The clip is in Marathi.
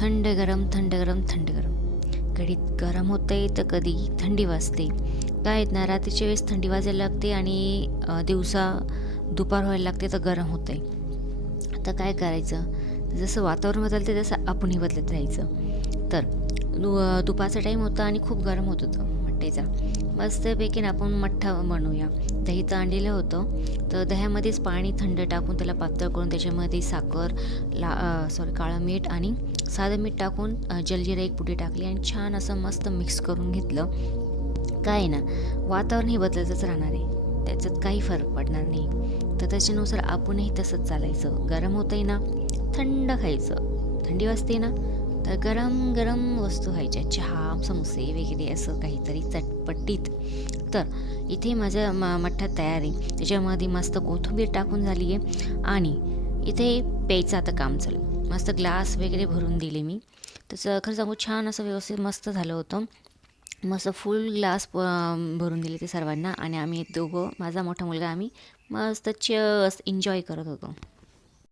थंड गरम थंड गरम थंड गरम. कधी गरम होते तर कधी थंडी वाजते. काय आहेत ना, रात्रीच्या वेळेस थंडी वाजायला लागते आणि दिवसा दुपार व्हायला लागते तर गरम होते. आता काय करायचं, जसं वातावरण बदलते तसं आपणही बदलत राहायचं. तर दुपारचा टाईम होता आणि खूप गरम होत होतं मठ्ठेचा. मस्तपैकी आपण मठ्ठा बनवूया. दही तर आणलेलं होतं, तर दह्यामध्येच पाणी थंड टाकून त्याला पातळ करून त्याच्यामध्ये साखर काळं मीठ आणि साधं मीठ टाकून जलजिरा एक पुडी टाकली आणि छान असं मस्त मिक्स करून घेतलं. काय ना, वातावरण हे बदलतच राहणार आहे, त्याच्यात काही फरक पडणार नाही. तर त्याच्यानुसार आपणही तसंच चालायचं. गरम होतंय ना, थंड खायचं. थंडी वाजते ना, तर गरम गरम वस्तू खायच्या, चहा समोसे वगैरे असं काहीतरी चटपटीत. तर इथे माझ्या मठ्ठा तयार आहे. त्याच्यामध्ये मस्त कोथिंबीर टाकून झाली आहे आणि इथे प्यायचं आता काम चालू. मस्त ग्लास वगैरे भरून दिले मी. त्याचं खरं सांगू छान असं व्यवस्थित मस्त झालं होतं. मस्त फुल ग्लास भरून दिले ते सर्वांना आणि आम्ही दोघं, माझा मोठा मुलगा, आम्ही मस्त एन्जॉय करत होतो.